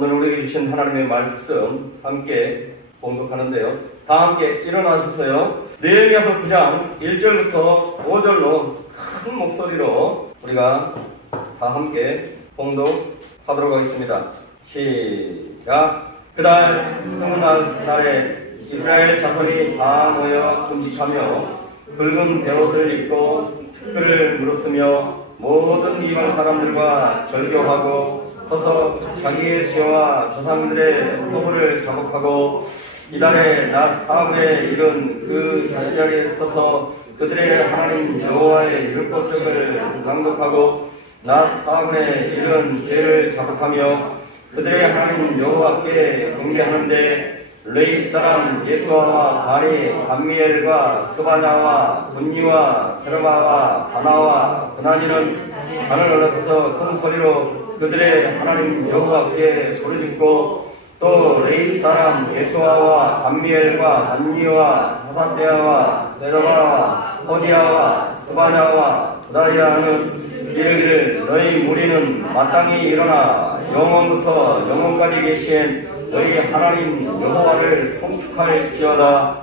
오늘 우리에게 주신 하나님의 말씀 함께 봉독하는데요. 다 함께 일어나셔서요. 느헤미야서 9장 1절부터 5절로 큰 목소리로 우리가 다 함께 봉독하도록 하겠습니다. 시작. 그달 스물날 날에 이스라엘 자손이 다 모여 금식하며 붉은 베옷을 입고 특별을 물었으며 모든 이방 사람들과 절교하고 서서 자기의 죄와 조상들의 허물을 자복하고 이달에 낮 사흘에 이른 그 자리에 서서 그들의 하나님 여호와의 율법책을 낭독하고 낮 사흘에 이른 죄를 자복하며 그들의 하나님 여호와께 경배하는데 레위 사람 예수아와 바니 감미엘과 스바냐와 분니와 세르마와 바나와 그나니는 하늘 올라서서 큰 소리로 그들의 하나님 여호와께 부르짖고 또 레위 사람 예수아와 감미엘과 단니와 하사데아와 세르마와 호디아와 스바냐와 부다야는 이르기를 너희 무리는 마땅히 일어나 영원부터 영원까지 계신 너희 하나님 여호와를 송축할지어다.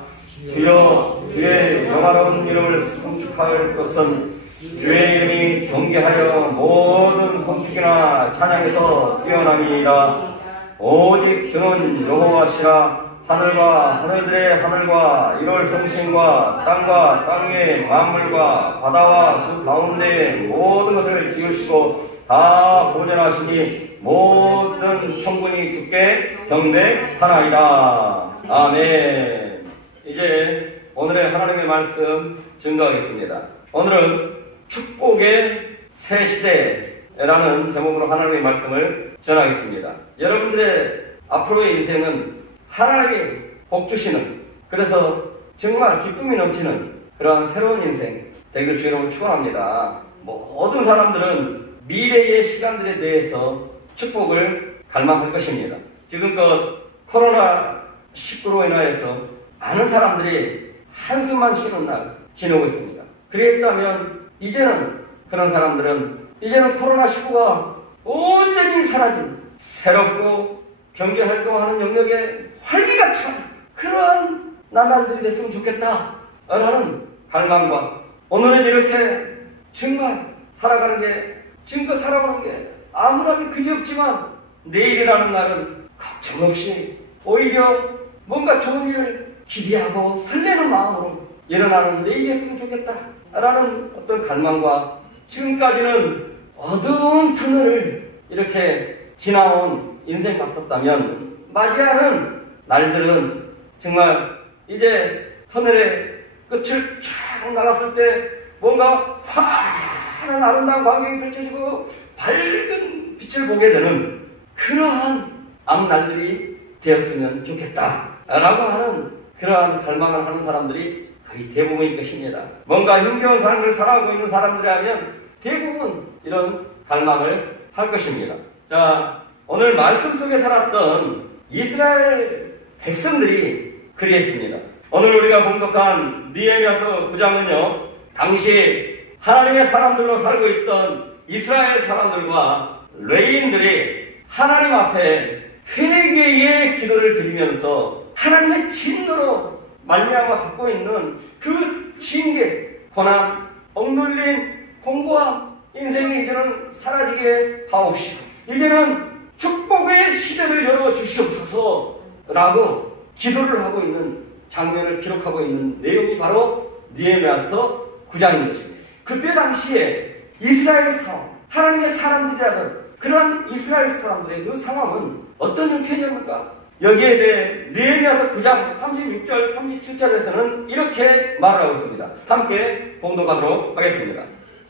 주여 주의 영화로운 이름을 송축할 것은 주의 이름이 존귀하여 모든 송축이나 찬양에서 뛰어남이니이다. 오직 주는 여호와시라. 하늘과 하늘들의 하늘과 일월 성신과 땅과 땅의 만물과 바다와 그 가운데의 모든 것을 지으시고 다 보존하시니 모든 천군이 주께 경배하나이다. 아멘. 이제 오늘의 하나님의 말씀 증거하겠습니다. 오늘은 축복의 새 시대라는 제목으로 하나님의 말씀을 전하겠습니다. 여러분들의 앞으로의 인생은 하나님이 복 주시는, 그래서 정말 기쁨이 넘치는 그러한 새로운 인생 되길 주님으로 축원합니다. 모든 사람들은 미래의 시간들에 대해서 축복을 갈망할 것입니다. 지금껏 코로나19로 인하여서 많은 사람들이 한숨만 쉬는 날 지내고 있습니다. 그랬다면 이제는 그런 사람들은 이제는 코로나19가 온전히 사라진 새롭고 경제활동하는 영역에 활기가 찬 그러한 나날들이 됐으면 좋겠다 라는 갈망과 오늘은 이렇게 정말 살아가는 게 지금껏 살아가는 게 아무나게 그지없지만 내일이라는 날은 걱정 없이 오히려 뭔가 좋은 일을 기대하고 설레는 마음으로 일어나는 내일이었으면 좋겠다 라는 어떤 갈망과 지금까지는 어두운 터널을 이렇게 지나온 인생 같았다면 맞이하는 날들은 정말 이제 터널의 끝을 쫙 나갔을 때 뭔가 환한 아름다운 광경이 펼쳐지고 밝은 빛을 보게 되는 그러한 앞날들이 되었으면 좋겠다 라고 하는 그러한 갈망을 하는 사람들이 거의 대부분일 것입니다. 뭔가 힘겨운 삶을 살아가고 있는 사람들이라면 대부분 이런 갈망을 할 것입니다. 자, 오늘 말씀 속에 살았던 이스라엘 백성들이 그리했습니다. 오늘 우리가 봉독한 느헤미야서 9장은요 당시 하나님의 사람들로 살고 있던 이스라엘 사람들과 레위인들이 하나님 앞에 회개의 기도를 드리면서 하나님의 진노로 말미암아 갖고 있는 그 징계, 고난, 억눌림, 공고함, 인생이 이제는 사라지게 하옵시고 이제는 축복의 시대를 열어주시옵소서 라고 기도를 하고 있는 장면을 기록하고 있는 내용이 바로 느헤미야서 9장인 것입니다. 그때 당시에 이스라엘 상황, 하나님의 사람들이라는 그런 이스라엘 사람들의 그 상황은 어떤 형편이었는가? 여기에 대해 느헤미야서 9장 36절, 37절에서는 이렇게 말을 하고 있습니다. 함께 봉독하도록 하겠습니다.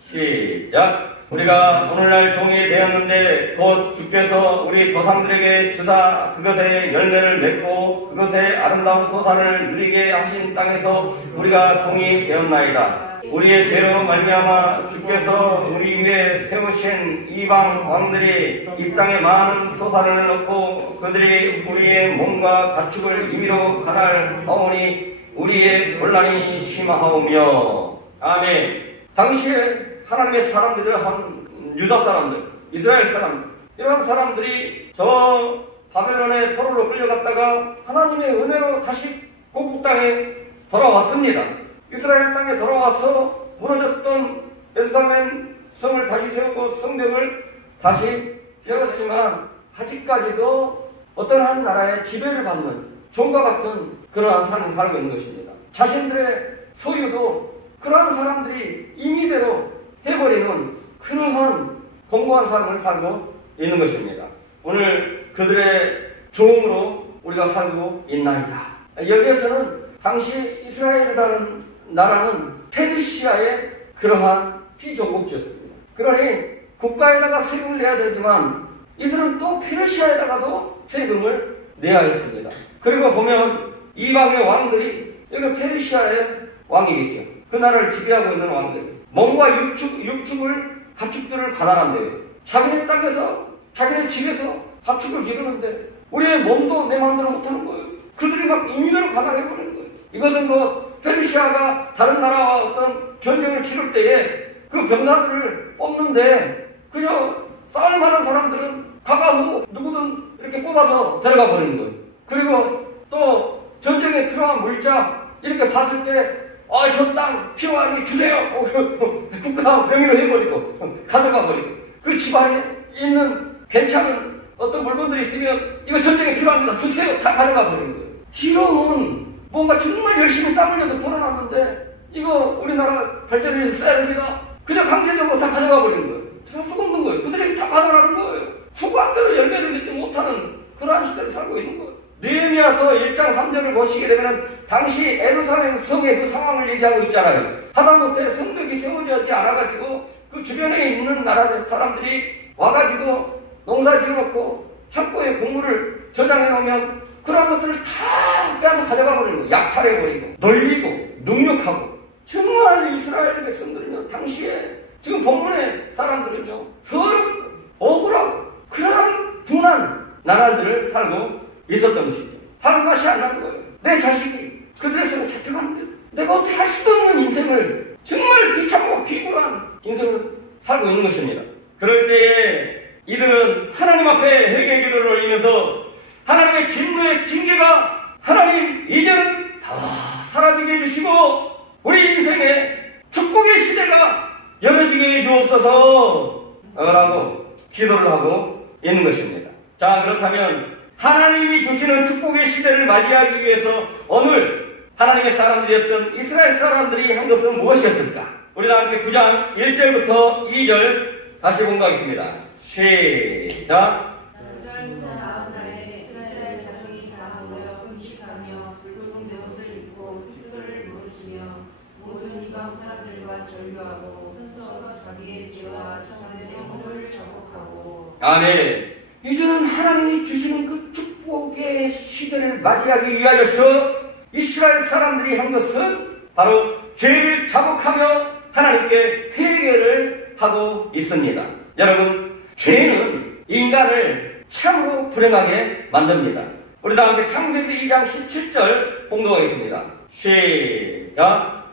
시작. 우리가 오늘날 종이 되었는데 곧 주께서 우리 조상들에게 주사 그것의 열매를 맺고 그것의 아름다운 소산을 누리게 하신 땅에서 우리가 종이 되었나이다. 우리의 죄로 말미암아 주께서 우리 위에 세우신 이방 왕들이 이 땅에 많은 소산을 넣고 그들이 우리의 몸과 가축을 임의로 가난하오니 우리의 곤란이 심하오며. 아멘. 당시에 하나님의 사람들을 한 유다 사람들, 이스라엘 사람들, 이런 사람들이 저 바벨론의 포로로 끌려갔다가 하나님의 은혜로 다시 고국 땅에 돌아왔습니다. 이스라엘 땅에 돌아와서 무너졌던 예루살렘 성을 다시 세우고 성벽을 다시 세웠지만 아직까지도 어떤 한 나라의 지배를 받는 종과 같은 그러한 삶을 살고 있는 것입니다. 자신들의 소유도 그러한 사람들이 임의대로 해버리는 그러한 공고한 삶을 살고 있는 것입니다. 오늘 그들의 종으로 우리가 살고 있나이다. 여기에서는 당시 이스라엘이라는 나라는 페르시아의 그러한 피종국주였습니다. 그러니 국가에다가 세금을 내야 되지만 이들은 또 페르시아에다가도 세금을 내야 했습니다. 그리고 보면 이방의 왕들이 여기 페르시아의 왕이겠죠. 그 나라를 지배하고 있는 왕들이 몸과 육축을 가축들을 가난한대요. 자기네 땅에서 자기네 집에서 가축을 기르는데 우리의 몸도 내 마음대로 못하는 거예요. 그들이 막 임의대로 가난해버리는 거예요. 이것은 페르시아가 다른 나라와 어떤 전쟁을 치를 때에 그 병사들을 뽑는데 그저 싸울 만한 사람들은 가가고 누구든 이렇게 뽑아서 데려가 버리는 거예요. 그리고 또 전쟁에 필요한 물자 이렇게 봤을 때 저 땅 필요하니 주세요. 국가 명의로 해버리고 가져가 버리고 그 집안에 있는 괜찮은 어떤 물건들이 있으면 이거 전쟁에 필요합니다. 주세요. 다 가져가 버리는 거예요. 이런 뭔가 정말 열심히 땀 흘려서 벌어놨는데 이거 우리나라 발전을 위해서 써야 됩니다. 그냥 강제적으로 다 가져가 버리는 거예요. 할 수가 없는 거예요. 그들이 다 받아라는 거예요. 수고한대로 열매를 맺지 못하는 그러한 시대를 살고 있는 거예요. 느헤미야서 1장 3절을 보시게 되면 당시 예루살렘 성의 그 상황을 얘기하고 있잖아요. 하다못해 성벽이 세워지지 않아가지고 그 주변에 있는 나라 사람들이 와가지고 농사 지어놓고 창고에 곡물을 저장해 놓으면 그런 것들을 다 빼앗아 가져가 버리는 거예요. 약탈해버리고 놀리고 능욕하고 정말 이스라엘 백성들은요 당시에 지금 본문의 사람들은요 서럽고 억울하고 그런 둔한 나라들을 살고 있었던 것이죠. 다른 맛이 안 나는 거예요. 내 자식이 그들의 손에 잡혀가는데도 내가 어떻게 할 수도 없는 인생을 정말 비참하고 비굴한 인생을 살고 있는 것입니다. 그럴 때에 이들은 하나님 앞에 회개 기도를 올리면서 하나님의 진노의 징계가 하나님 이제는 다 사라지게 해주시고 우리 인생에 축복의 시대가 열어지게 해주옵소서 라고 기도를 하고 있는 것입니다. 자, 그렇다면 하나님이 주시는 축복의 시대를 맞이하기 위해서 오늘 하나님의 사람들이었던 이스라엘 사람들이 한 것은 무엇이었을까? 우리 다 함께 9장 1절부터 2절 다시 공부하겠습니다. 시작. 아멘. 이제는 하나님이 주시는 그 축복의 시대를 맞이하기 위하여서 이스라엘 사람들이 한 것은 바로 죄를 자복하며 하나님께 회개를 하고 있습니다. 여러분, 죄는 인간을 참으로 불행하게 만듭니다. 우리 다 함께 창세기 2장 17절 공독하겠습니다. 시작.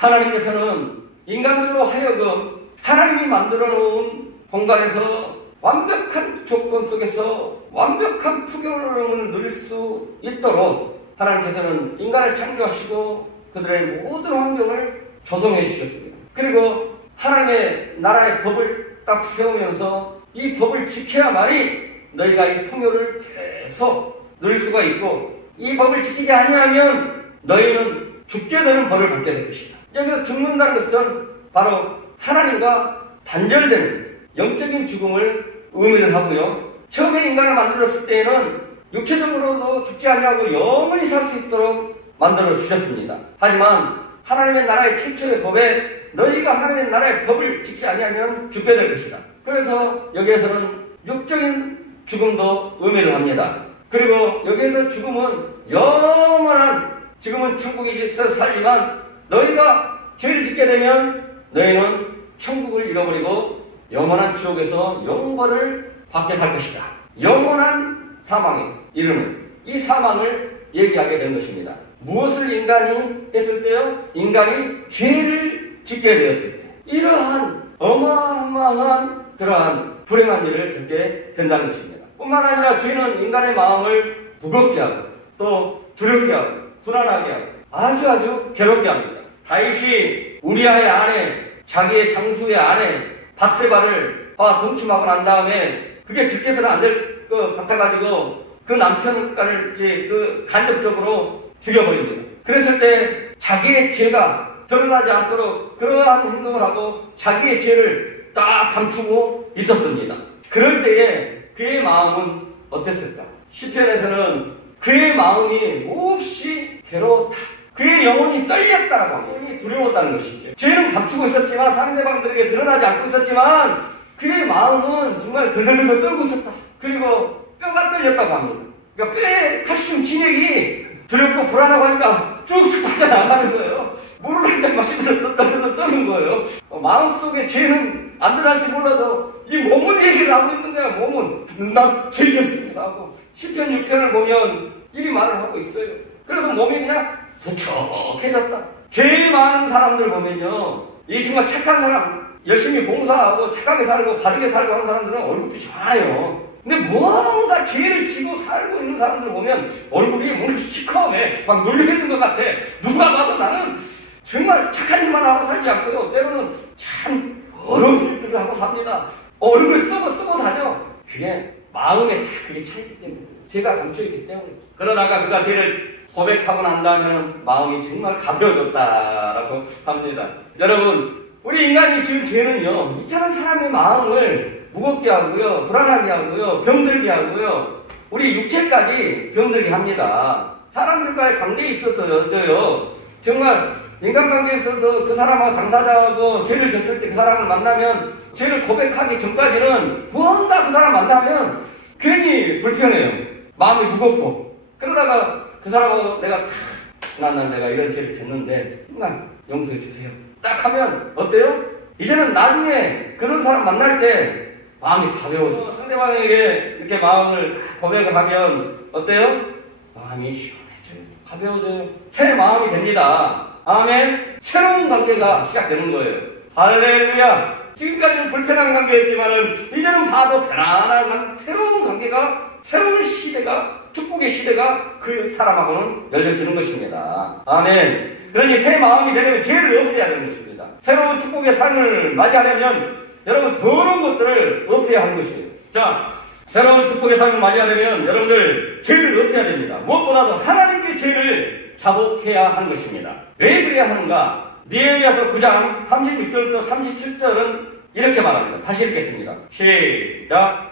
하나님께서는 인간들로 하여금 하나님이 만들어 놓은 공간에서 완벽한 조건 속에서 완벽한 풍요로움을 누릴 수 있도록 하나님께서는 인간을 창조하시고 그들의 모든 환경을 조성해 주셨습니다. 그리고 하나님의 나라의 법을 딱 세우면서 이 법을 지켜야만이 너희가 이 풍요를 계속 누릴 수가 있고 이 법을 지키지 아니하면 너희는 죽게 되는 벌을 받게 될 것이다. 여기서 죽는다는 것은 바로 하나님과 단절되는 영적인 죽음을 의미를 하고요. 처음에 인간을 만들었을 때에는 육체적으로도 죽지 않냐고 영원히 살 수 있도록 만들어 주셨습니다. 하지만 하나님의 나라의 최초의 법에 너희가 하나님의 나라의 법을 지키지 아니하면 죽게 될 것이다. 그래서 여기에서는 육적인 죽음도 의미를 합니다. 그리고 여기에서 죽음은 영원한 지금은 천국에서 살지만 너희가 죄를 짓게 되면 너희는 천국을 잃어버리고 영원한 지옥에서 영벌을 받게 살 것이다. 영원한 사망에 이르는 이 사망을 얘기하게 된 것입니다. 무엇을 인간이 했을 때요? 인간이 죄를 짓게 되었을 때. 이러한 어마어마한 그러한 불행한 일을 겪게 된다는 것입니다. 뿐만 아니라 죄는 인간의 마음을 무겁게 하고 또 두렵게 하고 불안하게 하고 아주 괴롭게 합니다. 다윗이 우리아의 아내, 자기의 장수의 아내 밧세바를 동침하고 난 다음에 그게 들켜서는 안 될 것 같아가지고 그 남편을 이제 간접적으로 죽여버립니다. 그랬을 때 자기의 죄가 드러나지 않도록 그러한 행동을 하고 자기의 죄를 딱 감추고 있었습니다. 그럴 때에 그의 마음은 어땠을까? 시편에서는 그의 마음이 몹시 괴로웠다. 그의 영혼이 떨렸다라고 합니다. 영혼이 두려웠다는 것이죠. 죄는 감추고 있었지만 상대방들에게 드러나지 않고 있었지만 그의 마음은 정말 들들들 떨고 있었다. 그리고 뼈가 떨렸다고 합니다. 그러니까 뼈에 칼슘 진액이 두렵고 불안하고 하니까 쭉쭉 빠져나가는 거예요. 물을 한 잔 마시면 떠는 거예요. 마음속에 죄는 안 들어갈지 몰라도 이 몸은 얘기를 하고 있는 거야. 몸은 난 죄겠습니다 하고 시편 6편을 보면 이리 말을 하고 있어요. 그래서 몸이 그냥 부쩍해졌다. 죄 많은 사람들 보면요, 이 정말 착한 사람, 열심히 봉사하고 착하게 살고 바르게 살고 하는 사람들은 얼굴이 좋아요. 근데 뭔가 죄를 지고 살고 있는 사람들 보면 얼굴이 뭔가 시커매, 막 눌려있는 것 같아. 누가 봐도 나는 정말 착한 일만 하고 살지 않고요, 때로는 참 어려운 일들을 하고 삽니다. 얼굴 쓰고 다녀. 그게 마음에 다 그게 차있기 때문에, 죄가 감춰있기 때문에. 그러다가 그가 죄를 고백하고 난 다음에는 마음이 정말 가벼워졌다라고 합니다. 여러분, 우리 인간이 지은 죄는요, 이처럼 사람의 마음을 무겁게 하고요, 불안하게 하고요, 병들게 하고요, 우리 육체까지 병들게 합니다. 사람들과의 관계에 있어서도요, 정말 인간관계에 있어서 그 사람하고 당사자하고 죄를 졌을 때 그 사람을 만나면 죄를 고백하기 전까지는 뭔가 그 사람 만나면 괜히 불편해요. 마음이 무겁고. 그러다가 그 사람하고 내가 지난날 내가 이런 죄를 졌는데 정말 용서해 주세요. 딱 하면 어때요? 이제는 나중에 그런 사람 만날 때 마음이 가벼워져. 상대방에게 이렇게 마음을 고백을 하면 어때요? 마음이 시원해져요. 가벼워져요. 새 마음이 됩니다. 아멘. 새로운 관계가 시작되는 거예요. 할렐루야. 지금까지는 불편한 관계였지만은 이제는 봐도 편안한 새로운 관계가, 새로운 시대가, 축복의 시대가 그 사람하고는 열려지는 것입니다. 아멘. 그러니 새 마음이 되려면 죄를 없애야 되는 것입니다. 새로운 축복의 삶을 맞이하려면 여러분 더러운 것들을 없애야 하는 것이에요. 자, 새로운 축복의 삶을 맞이하려면 여러분들 죄를 없애야 됩니다. 무엇보다도 하나님께 죄를 자복해야 하는 것입니다. 왜 그래야 하는가? 느헤미야서 9장 36절부터 37절은 이렇게 말합니다. 다시 읽겠습니다. 시작.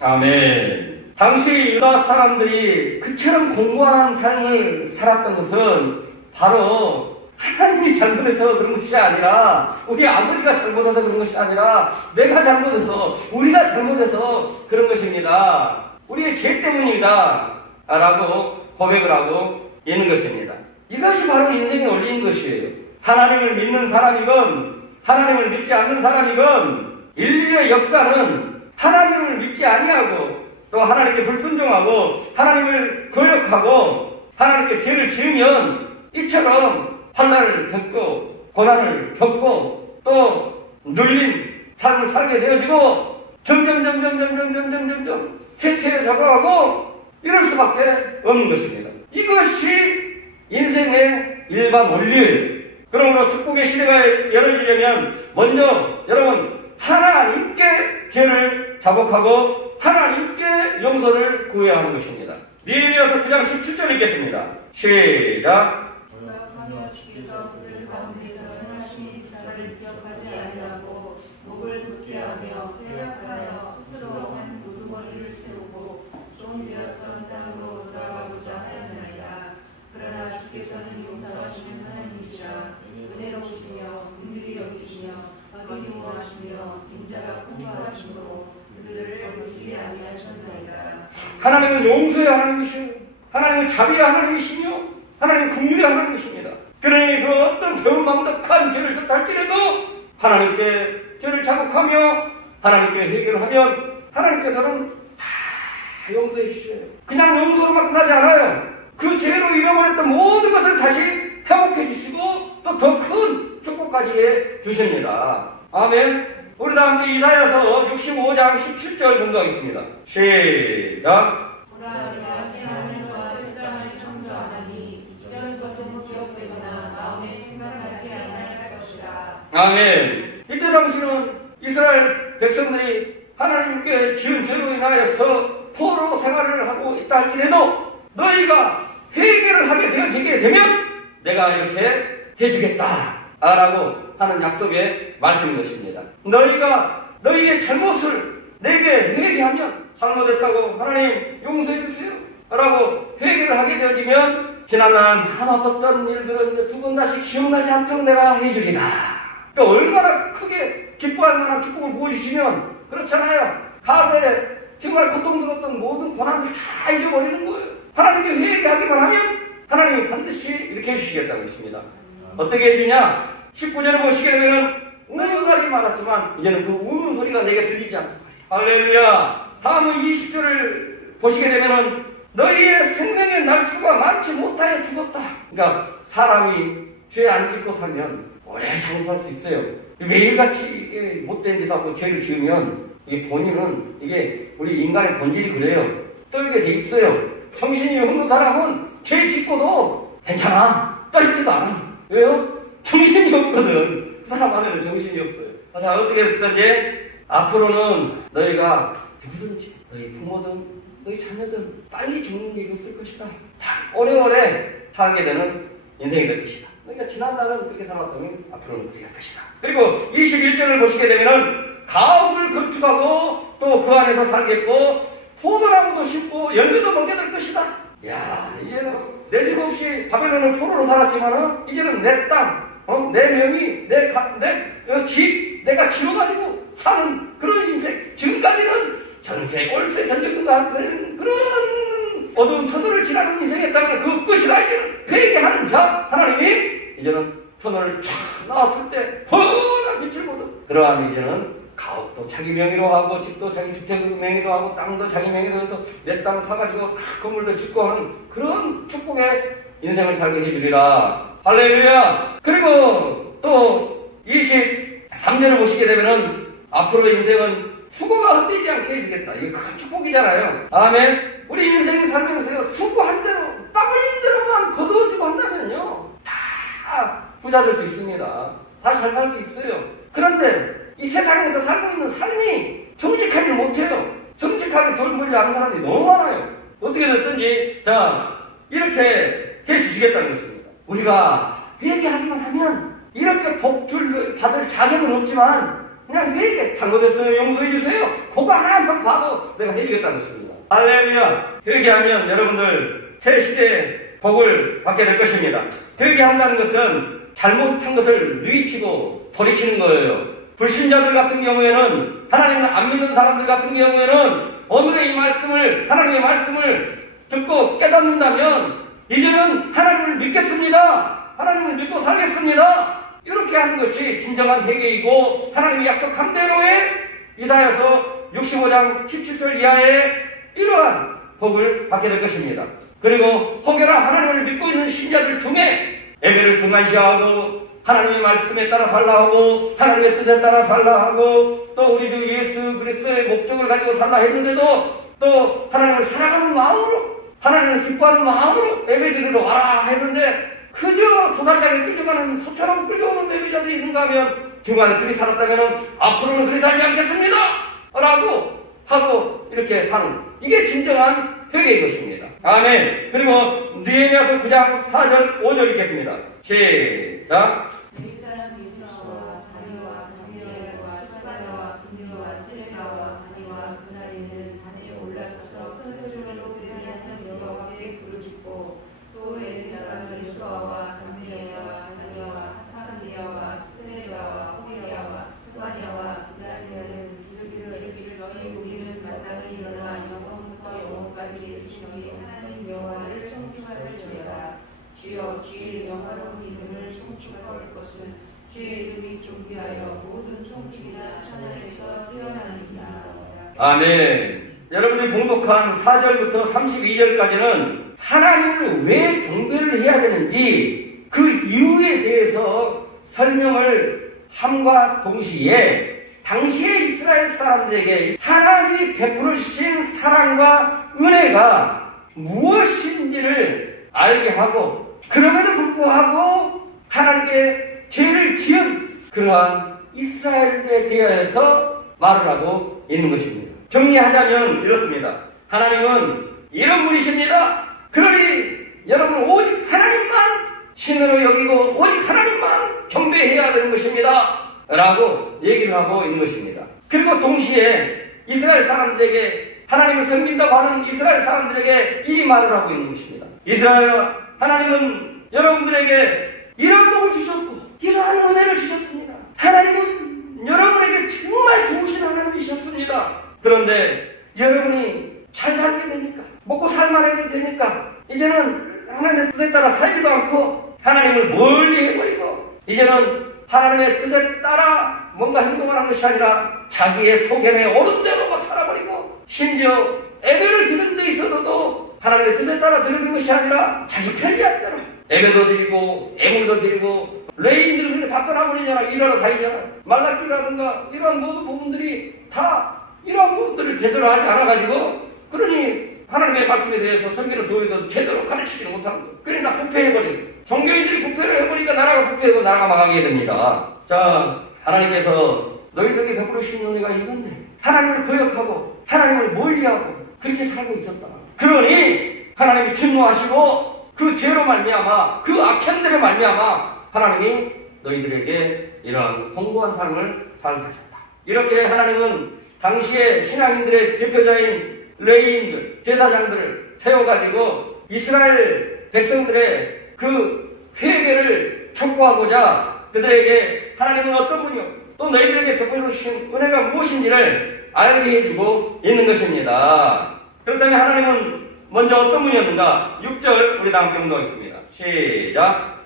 아멘. 당시 유다 사람들이 그처럼 공고한 삶을 살았던 것은 바로 하나님이 잘못해서 그런 것이 아니라, 우리 아버지가 잘못해서 그런 것이 아니라, 내가 잘못해서, 우리가 잘못해서 그런 것입니다. 우리의 죄 때문이다 라고 고백을 하고 있는 것입니다. 이것이 바로 인생의 원리인 것이에요. 하나님을 믿는 사람이건 하나님을 믿지 않는 사람이건 인류의 역사는 하나님을 믿지 아니하고 또 하나님께 불순종하고 하나님을 거역하고 하나님께 죄를 지으면 이처럼 환난을 겪고 고난을 겪고 또 눌린 삶을 살게 되어지고 점점 세체에 다가가고 이럴 수밖에 없는 것입니다. 이것이 인생의 일반 원리예요. 그러므로 축복의 시대가 열어지려면 먼저 여러분 하나님께 죄를 자복하고 하나님께 용서를 구해야 하는 것입니다. 느헤미야서 9장 17절 읽겠습니다. 시작. 주께서 그들 가운데서 행하신 기사를 기억하지 아니하고 목을 굳게 하며 빼앗하여 스스로 한 우두머리를 세우고 좀 되었던 땅으로 돌아가고자 하였나이다. 그러나 주께서는 용서하시는 하나님이시라. 은혜로우시며 긍휼히 여기시며 악인이 원하시며 인자가 풍부하심으로 그들을 보시지 아니하셨나이다. 하나님은 용서의 하나님이시오. 하나님은 자비의 하나님이시며 하나님은 긍휼의 하나님이십니다. 그러니 그 어떤 배은망덕한 죄를 졌할지라도 하나님께 죄를 자복하며 하나님께 회개를 하면 하나님께서는 다 용서해 주셔요. 그냥 용서로만 끝나지 않아요. 그 죄로 잃어버렸던 모든 것을 다시 회복해 주시고 또 더 큰 축복까지 해 주십니다. 아멘. 우리 다 함께 이사야서 65장 17절 공부하겠습니다. 시작. 보라, 내가 새 하늘과 새 땅을 창조하나니 이전 것은 기억되거나 마음에 생각나지 아니할 것이라. 아멘. 이때 당시는 이스라엘 백성들이 하나님께 지은 죄로 인하여서 포로 생활을 하고 있다 할지라도 너희가 회개를 하게 되어지게 되면 내가 이렇게 해주겠다 라고 하는 약속의 말씀인 것입니다. 너희가 너희의 잘못을 내게 회개하면 잘못했다고 하나님 용서해 주세요 라고 회개를 하게 되어지면 지난날 많았던 일들은 두 번 다시 기억나지 않도록 내가 해주리라. 그러니까 얼마나 크게 기뻐할 만한 축복을 보여주시면 그렇잖아요. 과거에 정말 고통스러웠던 모든 고난을 다 잊어버리는 거예요. 하나님께 회개하기만 하면 하나님이 반드시 이렇게 해주시겠다는 것입니다. 어떻게 해주냐? 19절을 보시게 되면 우는 날이 많았지만 이제는 그 우는 소리가 내게 들리지 않도록 하리라. 할렐루야. 다음은 20절을 보시게 되면 너희의 생명의 날수가 많지 못하여 죽었다. 그러니까 사람이 죄 안 짓고 살면 오래 장수할 수 있어요. 매일같이 이게 못된 짓 하고 죄를 지으면 이 본인은 이게 우리 인간의 본질이 그래요. 떨게 돼 있어요. 정신이 없는 사람은 죄 짓고도 괜찮아. 떨지도 않아. 왜요? 정신이 없거든. 그 사람 안에는 정신이 없어요. 자, 어떻게 됐든지 앞으로는 너희가 누구든지 너희 부모든 너희 자녀든 빨리 죽는 일이 없을 것이다. 다 오래오래 살게 되는 인생이 될 것이다. 그러니까 지난날은 그렇게 살았다면 앞으로는 그렇게 할 것이다. 그리고 21절을 보시게 되면은 가옥을 건축하고 또 그 안에서 살겠고 포도나무도 심고 열매도 먹게 될 것이다. 야, 이제는 내 집 없이 바벨론을 포로로 살았지만은 이제는 내 땅, 내 명의, 내 집, 내가 지어가지고 사는 그런 인생. 지금까지는 전세, 월세, 전쟁도 하는 그런 어두운 터널을 지나는 인생이었다면 그 끝이다. 이제는 회개하는 자 하나님이 이제는 터널을 쫙 나왔을 때 훤한 빛을 보던 그러한 이제는 가옥도 자기 명의로 하고 집도 자기 주택 명의로 하고 땅도 자기 명의로 해서 내 땅 사가지고 건물도 짓고 하는 그런 축복의 인생을 살게 해주리라. 할렐루야. 그리고 또 23절을 보시게 되면은 앞으로 인생은 수고가 헛되지 않게 해주겠다. 이게 큰 축복이잖아요. 아멘. 우리 인생이 살면서요, 수고한 대로 땀 흘린 대로만 거두어주고 한다면요 다 부자 될 수 있습니다. 다 잘 살 수 있어요. 그런데 이 세상에서 살고 있는 삶이 정직하지 못해요. 정직하게 돈 벌려 하는 사람이 너무 많아요. 어떻게 됐든지 자 이렇게 해주시겠다는 것입니다. 우리가 회개하기만 하면 이렇게 복줄 받을 자격은 없지만 그냥 회개 잘못했어요 용서해 주세요. 그거 하나만 봐도 내가 해주겠다는 것입니다. 할렐루야. 회개하면 여러분들 새 시대의 복을 받게 될 것입니다. 회개한다는 것은 잘못한 것을 뉘우치고 돌이키는 거예요. 불신자들 같은 경우에는 하나님을 안 믿는 사람들 같은 경우에는 오늘의 이 말씀을 하나님의 말씀을 듣고 깨닫는다면 이제는 하나님을 믿겠습니다. 하나님을 믿고 살겠습니다. 이렇게 하는 것이 진정한 회개이고 하나님이 약속한 대로의 이사야서 65장 17절 이하의 이러한 복을 받게 될 것입니다. 그리고 혹여나 하나님을 믿고 있는 신자들 중에 예배를 등한시하고 하나님의 말씀에 따라 살라 하고 하나님의 뜻에 따라 살라 하고 또 우리 주 예수 그리스도의 목적을 가지고 살라 했는데도 또 하나님을 사랑하는 마음으로 하나님을 기뻐하는 마음으로 예배드리러 와라 했는데 그저 도살장에 끌려가는 소처럼 끌려오는 예배자들이 있는가 하면 정말 그리 살았다면 앞으로는 그리 살지 않겠습니다 라고 하고 이렇게 사는 이게 진정한 회개인 것입니다. 아멘. 그리고 느헤미야서 9장 4절 5절 읽겠습니다. 시작. 윗사람 이스라와 다니와 다니엘과 스바냐와 분유와 세레나와 다니와 그날에는 단에 올라서서 큰 소리로 대단한 여호와께 부르짖고 또 엘사람 여수아와 감미엘과 다니와 사르디아와 스테레가와 호리야와 스바냐와 그날에는 이르기를 너희 우리는 마땅히 할 것은 주의 이름이 존귀하여 모든 성중이나 찬양에서 뛰어나니라. 아멘. 여러분이 봉독한 4절부터 32절까지는 하나님을 왜 경배를 해야 되는지 그 이유에 대해서 설명을 함과 동시에 당시의 이스라엘 사람들에게 하나님이 베풀으신 사랑과 은혜가 무엇인지를 알게 하고, 그럼에도 불구하고 하나님께 죄를 지은 그러한 이스라엘에 대하여서 말을 하고 있는 것입니다. 정리하자면 이렇습니다. 하나님은 이런 분이십니다. 그러니 여러분은 오직 하나님만 신으로 여기고 오직 하나님만 경배해야 되는 것입니다 라고 얘기를 하고 있는 것입니다. 그리고 동시에 이스라엘 사람들에게, 하나님을 섬긴다고 하는 이스라엘 사람들에게 이 말을 하고 있는 것입니다. 이스라엘, 하나님은 여러분들에게 이런 복을 주셨고 이러한 은혜를 주셨습니다. 하나님은 여러분에게 정말 좋으신 하나님이셨습니다. 그런데 여러분이 잘 살게 되니까, 먹고 살만하게 되니까 이제는 하나님의 뜻에 따라 살지도 않고 하나님을 멀리 해버리고, 이제는 하나님의 뜻에 따라 뭔가 행동하는 것이 아니라 자기의 소견에 옳은 대로만 살아버리고, 심지어 예배를 드리는 데 있어서도 하나님의 뜻에 따라 드리는 것이 아니라 자기 편리한 대로 예배도 드리고 예물도 드리고, 레인들이 그렇게 다 떠나버리잖아. 일하러 다니잖아. 말라기라든가 이러한 모든 부분들이 다 이러한 부분들을 제대로 하지 않아가지고, 그러니 하나님의 말씀에 대해서 설교를 도해도 제대로 가르치지 못하는 거예요. 그러니까 부패해버리고, 종교인들이 부패를 해버리니까 나라가 부패하고 나라가 망하게 됩니다. 자, 하나님께서 너희들에게 베풀으신 은혜가 이건데 하나님을 거역하고 하나님을 멀리하고 그렇게 살고 있었다. 그러니 하나님이 진노하시고 그 죄로 말미암아, 그 악행들에 말미암아 하나님이 너희들에게 이러한 공고한 삶을 살게 하셨다. 이렇게 하나님은 당시의 신앙인들의 대표자인 레위인들, 제사장들을 세워가지고 이스라엘 백성들의 그 회개를 촉구하고자 그들에게 하나님은 어떤 분이요, 또 너희들에게 베풀으신 은혜가 무엇인지를 알게 해주고 있는 것입니다. 그렇다면 하나님은 먼저 어떤 분이었는가? 6절 우리 다 함께 공부하겠습니다. 시작.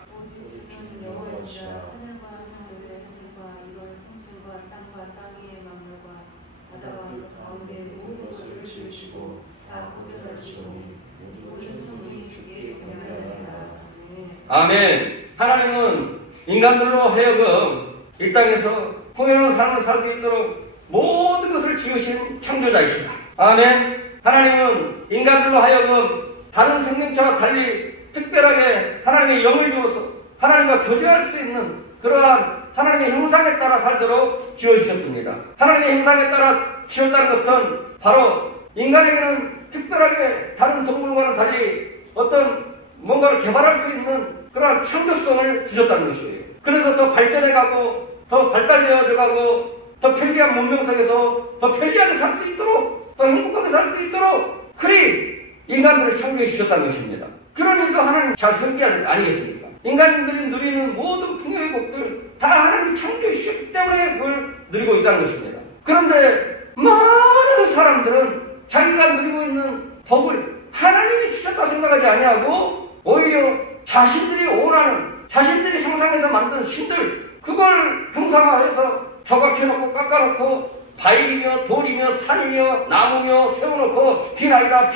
아멘. 하나님은 인간들로 하여금 이 땅에서 풍요로운 삶을 살고 있도록 모든 것을 지으신 창조자이시다. 아멘. 하나님은 인간들로 하여금 다른 생명체와 달리 특별하게 하나님의 영을 주어서 하나님과 교제할 수 있는 그러한 하나님의 형상에 따라 살도록 지어주셨습니다. 하나님의 형상에 따라 지었다는 것은 바로 인간에게는 특별하게 다른 동물과는 달리 어떤 뭔가를 개발할 수 있는 그러한 창조성을 주셨다는 것이에요. 그래서 더 발전해가고 더 발달되어져가고 더 편리한 문명 속에서 더 편리하게 살 수 있도록, 더 행복하게 살 수 있도록 그리 인간들을 창조해 주셨다는 것입니다. 그러니 또 하나님 잘 섬기 아니겠습니까? 인간들이 누리는 모든 풍요의 복들 다 하나님이 창조해 주셨기 때문에 그걸 누리고 있다는 것입니다. 그런데 많은 사람들은 자기가 누리고 있는 복을 하나님이 주셨다고 생각하지 아니하고 오히려 자신들이 원하는, 자신들이 상상해서 만든 신들, 그걸 형상화해서 조각해놓고 깎아놓고 바위며 돌이며 산이며 나무며 세워놓고 비나이다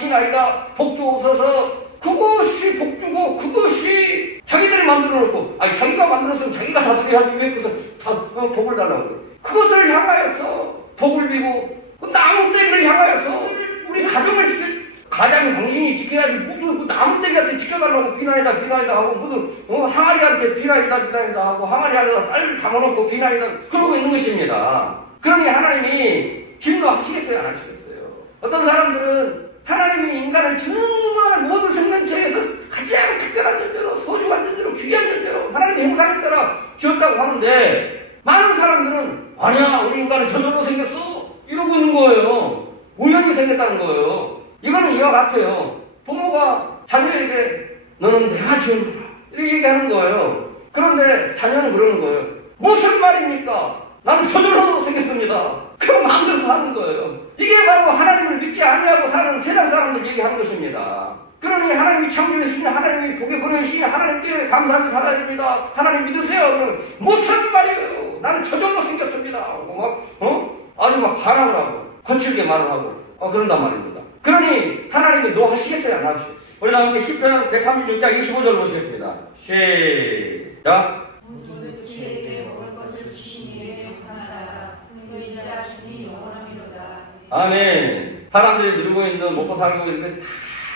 복주옵소서, 그것이 복주고 그것이 자기들이 만들어놓고, 아니 자기가 만들었으면 자기가 다 드려야지 왜 그래서 다 복을 달라고 그래. 그것을 향하여서 복을 비고 그 나무떼기를 향하여서 우리 가정을 가장 당신이 지켜야지 무슨 나무떼기한테 지켜달라고 비나이다 하고 무슨 항아리한테 비나이다 하고 항아리 안에다 쌀 담아놓고 비나이다 그러고 있는 것입니다. 그러니 하나님이 진노하시겠어요? 안 하시겠어요? 어떤 사람들은 하나님이 인간을 정말 모든 생명체에서 가장 특별한 존재로, 소중한 존재로, 귀한 존재로 하나님의 형상에 따라 지었다고 하는데, 많은 사람들은 아니야 우리 인간은 저절로 생겼어 이러고 있는 거예요. 우연히 생겼다는 거예요. 이거는 이와 같아요. 부모가 자녀에게 너는 내가 지었노라 이렇게 얘기하는 거예요. 그런데 자녀는 그러는 거예요. 무슨 말입니까? 나는 저절로 생겼습니다. 그럼 마음대로 하는 거예요. 이게 바로 하나님을 믿지 아니하고 사는 세상 사람들 얘기하는 것입니다. 그러니 하나님이 창조하신 하나님이 복에 그러신 하나님께 감사하며 살아야 됩니다. 하나님 믿으세요. 그러면 무슨 말이에요? 나는 저절로 생겼습니다. 하고 아주 막 반항을 하고 거칠게 말을 하고 그런단 말입니다. 그러니 하나님이 노하시겠어요? 안 하시겠어요? 우리 다 함께 시편 136장 25절 보시겠습니다. 시작. 아멘. 사람들이 누리고 있는 먹고 살고 이렇게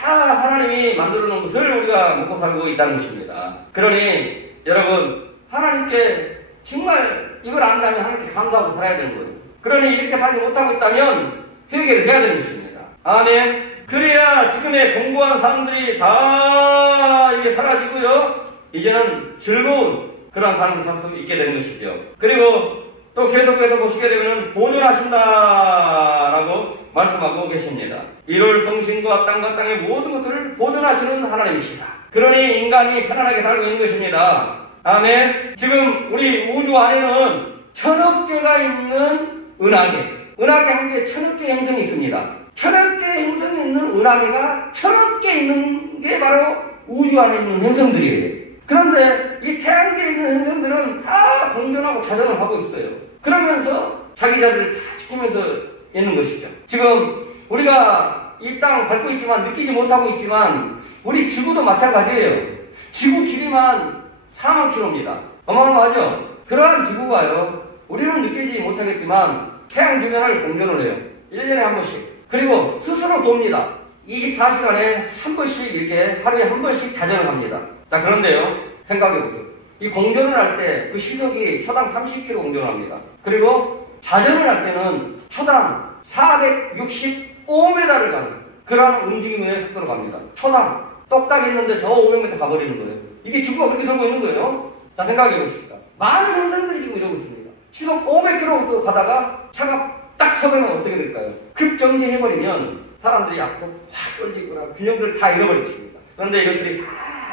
다 하나님이 만들어 놓은 것을 우리가 먹고 살고 있다는 것입니다. 그러니 여러분 하나님께 정말 이걸 안다면 하나님께 감사하고 살아야 되는 거예요. 그러니 이렇게 살지 못하고 있다면 회개를 해야 되는 것입니다. 아멘. 그래야 지금의 공부한 사람들이 다 이게 사라지고요. 이제는 즐거운 그런 삶을 살 수 있게 되는 것이죠. 그리고 또 계속해서 보시게 되면 보존하신다라고 말씀하고 계십니다. 이룰 성신과 땅과 땅의 모든 것들을 보존하시는 하나님이시다. 그러니 인간이 편안하게 살고 있는 것입니다. 아멘. 지금 우리 우주 안에는 1000억 개가 있는 은하계 한 개에 1000억 개의 행성이 있습니다. 1000억 개의 행성이 있는 은하계가 1000억 개 있는 게 바로 우주 안에 있는 행성들이에요. 그런데 이 태양계에 있는 행성들은 다 공존하고 자전을 하고 있어요. 그러면서 자기 자리를 다 지키면서 있는 것이죠. 지금 우리가 이 땅 밟고 있지만 느끼지 못하고 있지만 우리 지구도 마찬가지예요. 지구 길이만 4만 킬로입니다. 어마어마하죠? 그러한 지구가요. 우리는 느끼지 못하겠지만 태양 주변을 공존을 해요. 1년에 한 번씩. 그리고 스스로 돕니다. 24시간에 한 번씩 이렇게 하루에 한 번씩 자전을 합니다. 자, 그런데요. 생각해보세요. 이 공전을 할 때 그 시속이 초당 30km 공전을 합니다. 그리고 자전을 할 때는 초당 465m를 가는 그런 움직임의 속도로 갑니다. 초당 똑딱 있는데 저 500m 가버리는 거예요. 이게 지구가 그렇게 돌고 있는 거예요. 자, 생각해보십시다. 많은 행성들이 지금 이러고 있습니다. 시속 500km 가다가 차가 딱 서면 어떻게 될까요? 급정지해버리면 사람들이 앞으로 확 쏠리거나 균형들을 다 잃어버립니다. 그런데 이것들이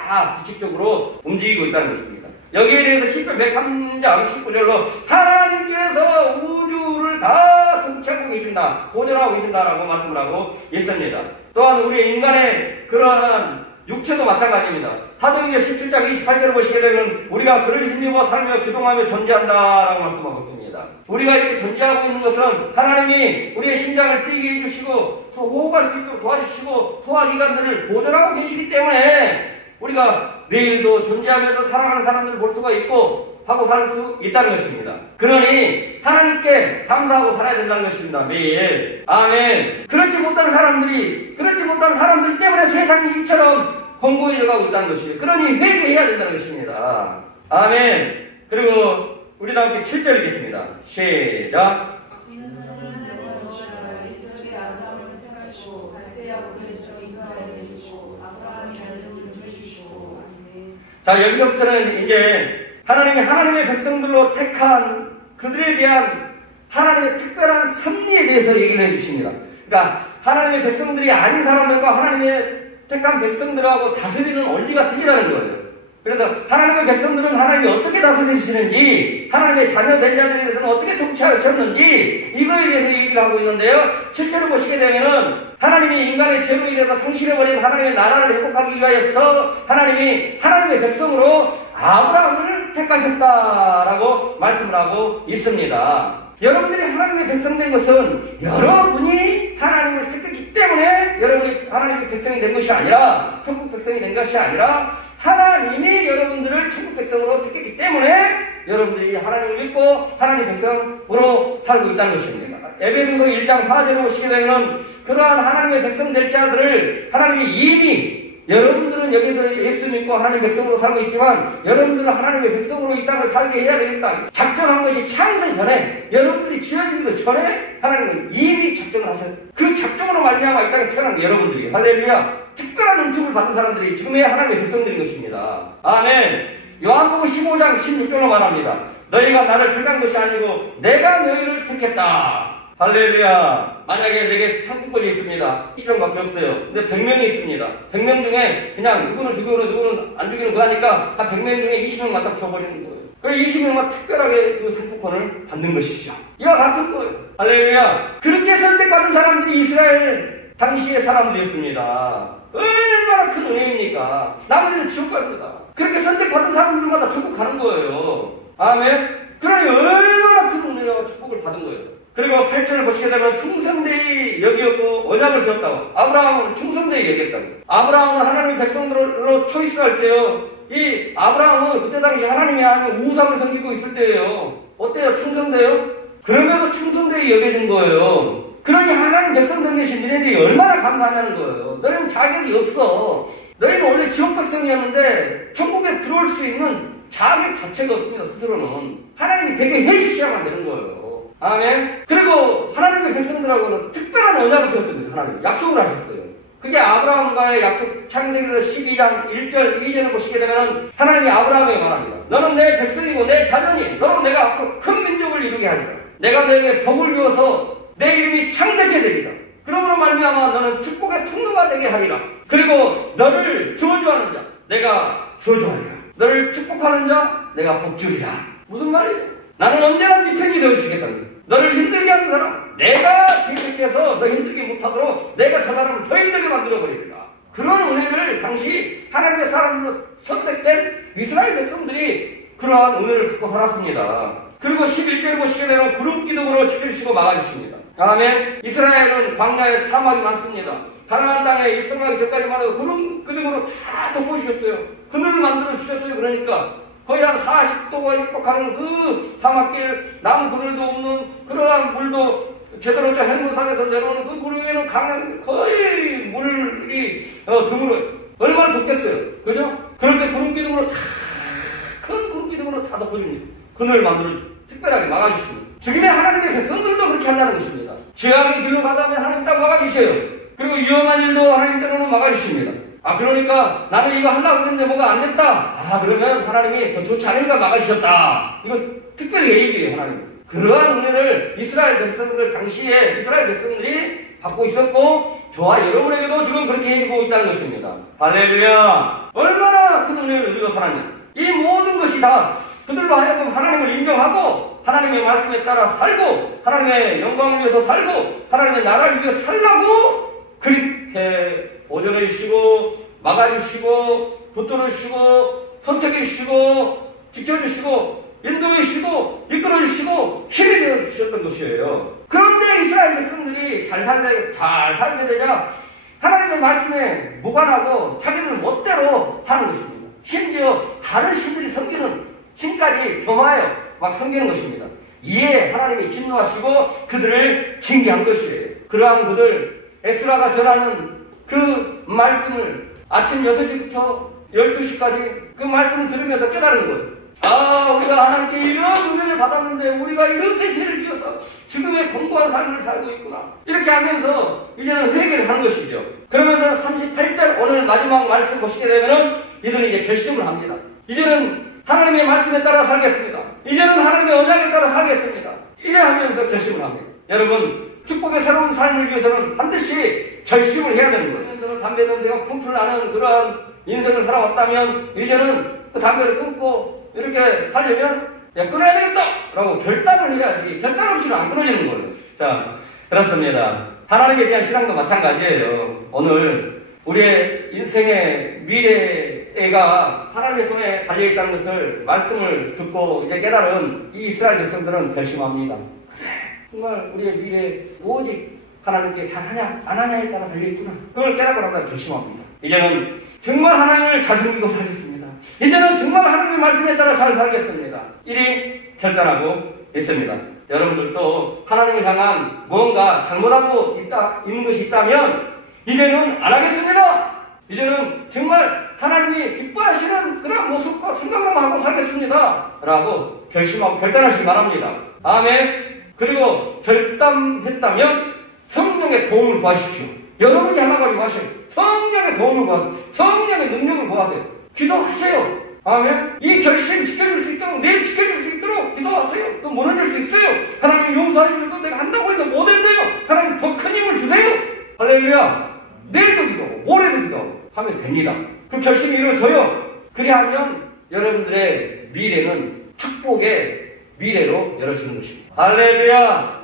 다 규칙적으로 움직이고 있다는 것입니다. 여기에 대해서 시편 103장 19절로 하나님께서 우주를 다 통치하고 계신다, 보존하고 계신다라고 말씀을 하고 있습니다. 또한 우리 인간의 그러한 육체도 마찬가지입니다. 사도행전 17장 28절을 보시게 되면 우리가 그를 힘입어 살며 기동하며 존재한다라고 말씀하고 있습니다. 우리가 이렇게 존재하고 있는 것은 하나님이 우리의 심장을 뛰게 해주시고 호흡할 수 있도록 도와주시고 소화기관들을 보존하고 계시기 때문에 우리가 내일도 존재하면서 사랑하는 사람들을 볼 수가 있고 하고 살 수 있다는 것입니다. 그러니 하나님께 감사하고 살아야 된다는 것입니다. 매일. 아멘. 그렇지 못한 사람들 때문에 세상이 이처럼 공고해져 가고 있다는 것이에요. 그러니 회개해야 된다는 것입니다. 아멘. 그리고 우리 다 함께 7절 읽겠습니다. 시작. 자, 여기서부터는 이제 하나님이 하나님의 백성들로 택한 그들에 대한 하나님의 특별한 섭리에 대해서 얘기를 해주십니다. 그러니까 하나님의 백성들이 아닌 사람들과 하나님의 택한 백성들하고 다스리는 원리가 틀리다는 거예요. 그래서 하나님의 백성들은 하나님이 어떻게 다스리시는지, 하나님의 자녀된 자들에 대해서는 어떻게 통치하셨는지 이거에 대해서 얘기를 하고 있는데요. 실제로 보시게 되면은 하나님이 인간의 죄로 인해서 상실해버린 하나님의 나라를 회복하기 위하여서 하나님이 하나님의 백성으로 아브라함을 택하셨다라고 말씀을 하고 있습니다. 여러분들이 하나님의 백성 된 것은 여러분이 하나님을 택했기 때문에 여러분이 하나님의 백성이 된 것이 아니라, 천국 백성이 된 것이 아니라 하나님이 여러분들을 천국 백성으로 택했기 때문에 여러분들이 하나님을 믿고 하나님 백성으로 살고 있다는 것입니다. 에베소서 1장 4절을 보시게 되면 그러한 하나님의 백성 될 자들을 하나님이 이미, 여러분들은 여기서 예수 믿고 하나님 백성으로 살고 있지만 여러분들은 하나님의 백성으로 이 땅을 살게 해야 되겠다. 작정한 것이 창세 전에, 여러분들이 지어지기도 전에 하나님은 이미 작정을 하셨어요. 그 작정으로 말미암아 이 땅에 태어난 여러분들이, 할렐루야, 특별한 은총을 받은 사람들이 지금의 하나님의 백성들인 것입니다. 아멘. 요한복음 15장 16절로 말합니다. 너희가 나를 택한 것이 아니고 내가 너희를 택했다. 할렐루야. 만약에 내게 상품권이 있습니다. 20명밖에 없어요. 근데 100명이 있습니다. 100명 중에 그냥 누구는 죽이고 누구는 안 죽이는 거 하니까 한 100명 중에 20명만 딱 줘버리는 거예요. 그래서 20명만 특별하게 그 상품권을 받는 것이죠. 이와 같은 거예요. 할렐루야. 그렇게 선택받은 사람들이 이스라엘 당시의 사람들이었습니다. 얼마나 큰 은혜입니까? 나머지는 지옥 갑니다. 그렇게 선택받은 사람들마다 천국 가는 거예요. 아멘. 그러니 얼마나 큰 은혜와 축복을 받은 거예요. 그리고 8절을 보시게 되면 충성되이 여기었고 언약을 세웠다고. 아브라함은 충성되이 여겼다고. 아브라함은 하나님의 백성들로 초이스할 때요, 이 아브라함은 그때 당시 하나님이 아닌 우상을 섬기고 있을 때예요. 어때요? 충성돼요? 그럼에도 충성되이 여겨진 거예요. 그러니 하나님 백성들 되신 너희들이 얼마나 감사하냐는 거예요. 너희는 자격이 없어. 너희는 원래 지옥 백성이었는데 천국에 들어올 수 있는 자격 자체가 없습니다. 스스로는 하나님이 되게 해주셔야만 되는 거예요. 아멘. 그리고 하나님의 백성들하고는 특별한 언약을 세웠습니다. 하나님 약속을 하셨어요. 그게 아브라함과의 약속. 창세기서 12장 1절 2절을 보시게 되면 하나님이 아브라함에게 말합니다. 너는 내 백성이고 내 자녀니 너로 내가 앞으로 큰 민족을 이루게 하리라. 내가 너에게 복을 주어서 내 이름이 창대케 되리라. 그러므로 말미암아 너는 축복의 통로가 되게 하리라. 그리고 너를 저주하는 자 내가 저주하리라. 너를 축복하는 자 내가 복주리라. 무슨 말이에요? 나는 언제나 네 편이 되어주시겠다는 거예요. 너를 힘들게 하는 사람 내가 뒤집혀서 너 힘들게 못하도록 내가 저 사람을 더 힘들게 만들어버리리라. 그런 은혜를 당시 하나님의 사람으로 선택된 이스라엘 백성들이 그러한 은혜를 갖고 살았습니다. 그리고 11절에 보시게 되면 구름 기둥으로 지켜주시고 막아주십니다. 다음에 이스라엘은 광야에 사막이 많습니다. 가나안 땅에 입성하기 전까지만 해도 구름 기둥으로 다 덮어주셨어요. 그늘을 만들어주셨어요. 그러니까 거의 한 40도가 육박하는 그 사막길, 나무 그늘도 없는 그러한 물도 제대로 헬문산에서 내려오는 그 물 위에는 강한 거의 물이 드물어요. 얼마나 덥겠어요. 그죠? 그럴 때 구름기둥으로 큰 구름기둥으로 다 덮어줍니다. 그늘 만들어주고 특별하게 막아주십니다. 지금의 하나님의 백성들도 그렇게 한다는 것입니다. 죄악의 길로 가다면 하나님 딱 막아주셔요. 그리고 위험한 일도 하나님 때로는 막아주십니다. 그러니까 나는 이거 하려고 했는데 뭐가 안 됐다. 그러면 하나님이 더 좋지 않으니까 막아주셨다. 이거 특별히 얘기해요, 하나님. 그러한 은혜를 이스라엘 백성들, 당시에 이스라엘 백성들이 받고 있었고, 저와 여러분에게도 지금 그렇게 해주고 있다는 것입니다. 할렐루야! 얼마나 큰 은혜를 누리고 살았냐. 이 모든 것이 다 그들로 하여금 하나님을 인정하고, 하나님의 말씀에 따라 살고, 하나님의 영광을 위해서 살고, 하나님의 나라를 위해서 살라고 그렇게 보존해 주시고, 막아주시고, 붙들어 주시고, 선택해 주시고, 지켜주시고, 인도해 주시고, 이끌어 주시고, 힘이 되어 주셨던 것이에요. 그런데 이스라엘 백성들이 잘 살게 되냐, 하나님의 말씀에 무관하고 자기들 멋대로 하는 것입니다. 심지어 다른 신들이 섬기는 신까지 겸하여 막 섬기는 것입니다. 이에 하나님이 진노하시고 그들을 징계한 것이에요. 그러한 그들, 에스라가 전하는 그 말씀을 아침 6시부터 12시까지 그 말씀을 들으면서 깨달은 거예요. 우리가 하나님께 이런 은혜를 받았는데 우리가 이렇게 죄를 지어서 지금의 공고한 삶을 살고 있구나. 이렇게 하면서 이제는 회개를 하는 것이죠. 그러면서 38절 오늘 마지막 말씀 보시게 되면은 이들은 이제 결심을 합니다. 이제는 하나님의 말씀에 따라 살겠습니다. 이제는 하나님의 언약에 따라 살겠습니다. 이래 하면서 결심을 합니다. 여러분, 축복의 새로운 삶을 위해서는 반드시 결심을 해야 되는 거예요. 담배 냄새가 풍풀 나는 그러한 인생을 살아왔다면 이제는 그 담배를 끊고 이렇게 살려면 끊어야 되겠다! 라고 결단을 해야지. 결단 없이는 안 끊어지는 거예요. 자, 그렇습니다. 하나님에 대한 신앙도 마찬가지예요. 오늘 우리의 인생의 미래가 하나님의 손에 달려있다는 것을 말씀을 듣고 이제 깨달은 이 이스라엘 백성들은 결심합니다. 그래, 정말 우리의 미래 오직 하나님께 잘하냐 안 하냐에 따라 달려있구나. 그걸 깨닫고 나서 결심합니다. 이제는 정말 하나님을 잘 섬기고 살겠습니다. 이제는 정말 하나님의 말씀에 따라 잘 살겠습니다. 이리 결단하고 있습니다. 여러분들도 하나님을 향한 무언가 잘못하고 있는 것이 있다면 이제는 안 하겠습니다. 이제는 정말 하나님이 기뻐하시는 그런 모습과 생각으로만 하고 살겠습니다. 라고 결심하고 결단하시기 바랍니다. 아멘. 그리고 결단했다면 성령의 도움을 구하십시오. 여러분이 하려고 하지 마세요. 성령의 도움을 구하세요. 성령의 능력을 구하세요. 기도하세요. 아멘. 이 결심 지켜줄 수 있도록, 내일 지켜줄 수 있도록 기도하세요. 또 무너질 수 있어요. 하나님 용서하시면서 내가 한다고 해서 못했네요. 하나님 더 큰 힘을 주세요. 할렐루야. 내일도 기도하고 모레도 기도하고 하면 됩니다. 그 결심이 이루어져요. 그리하면 여러분들의 미래는 축복의 미래로 열어지는 것입니다. 할렐루야.